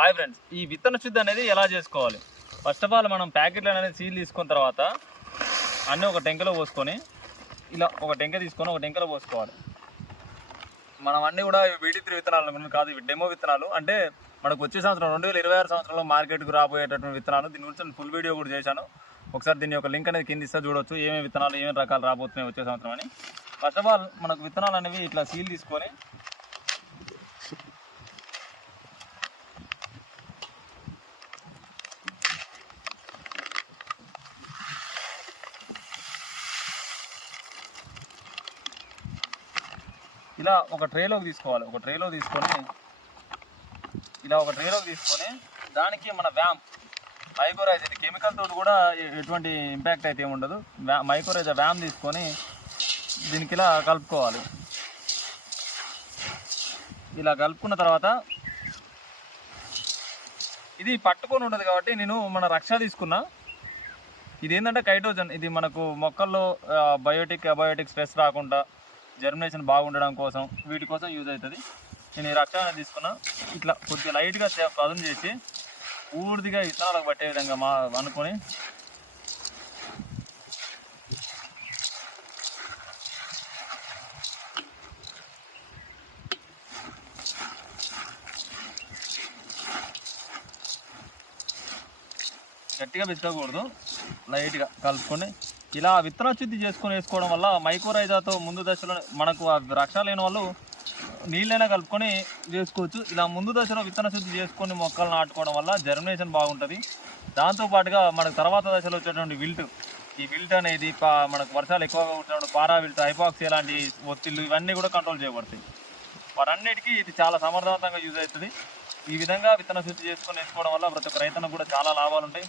Hi friends ఈ విత్తన శుద్ధి అనేది ఎలా చేసుకోవాలి? ఫస్ట్ ఆఫ్ ఆల్ మనం ప్యాకెట్లు అనేది సీల్ తీసుకున్న తర్వాత అన్నీ ఒక టెంకలో పోసుకొని ఇలా ఒక టెంక తీసుకొని ఒక టెంకలో పోసుకోవాలి. మనం అన్నీ కూడా వీడి త్రీ విత్తనాలు కాదు డెమో విత్తనాలు. అంటే మనకు వచ్చే సంవత్సరం రెండు వేల ఇరవై ఆరు సంవత్సరంలో మార్కెట్కు రాబోయేటటువంటి విత్తనాలు. దీని గురించి ఫుల్ వీడియో కూడా చేశాను. ఒకసారి దీని యొక్క లింక్ అనేది కింద ఇస్తే చూడొచ్చు ఏమేమి విత్తనాలు ఏమేమి రకాలు రాబోతున్నాయి వచ్చే సంవత్సరం అని. ఫస్ట్ ఆఫ్ ఆల్ మనకు విత్తనాలు అనేవి ఇట్లా సీల్ తీసుకొని ఇలా ఒక ట్రేలోకి తీసుకోవాలి. ఒక ట్రేలో తీసుకొని ఇలా ఒక ట్రేలోకి తీసుకొని దానికి మన వ్యామ్ మైకోరైజ్ ఇది కెమికల్ తోటి కూడా ఎటువంటి ఇంపాక్ట్ అయితే ఏమి ఉండదు. వ్యా- వ్యామ్ తీసుకొని దీనికి ఇలా కలుపుకోవాలి. ఇలా కలుపుకున్న తర్వాత ఇది పట్టుకొని ఉండదు కాబట్టి నేను మన రక్ష తీసుకున్నా. ఇది ఏంటంటే కైటోజన్. ఇది మనకు మొక్కల్లో బయోటిక్ అబయోటిక్ స్ట్రెస్ రాకుండా జర్మినేషన్ బాగుండడం కోసం వీటి కోసం యూజ్ అవుతుంది. నేను ఈ రక్షణ తీసుకున్నా. ఇట్లా కొద్దిగా లైట్గా పదును చేసి పూర్తిగా విత్తనాలకు పట్టే విధంగా మా అనుకొని గట్టిగా పెట్టుకోకూడదు లైట్గా కలుపుకొని. ఇలా విత్తన శుద్ధి చేసుకొని వేసుకోవడం వల్ల మైకోరైజాతో ముందు దశలో మనకు ఆ రక్ష లేని వాళ్ళు నీళ్ళైనా కలుపుకొని చేసుకోవచ్చు ఇలా ముందు దశలో విత్తన శుద్ధి చేసుకొని మొక్కలు నాటుకోవడం వల్ల జర్మినేషన్ బాగుంటుంది. దాంతోపాటుగా మనకు తర్వాత దశలో వచ్చేటువంటి విల్ట్ ఈ విల్ట్ అనేది పా- మనకు వర్షాలు ఎక్కువగా ఉన్నప్పుడు పారా విల్ట్ హైపాక్సీ లాంటి ఒత్తిళ్ళు ఇవన్నీ కూడా కంట్రోల్ చేయబడతాయి. వాటన్నిటికీ ఇది చాలా సమర్థవంతంగా యూజ్ అవుతుంది. ఈ విధంగా విత్తన శుద్ధి చేసుకొని వేసుకోవడం వల్ల ప్రతి ఒక్క రైతన్నకు కూడా చాలా లాభాలు ఉంటాయి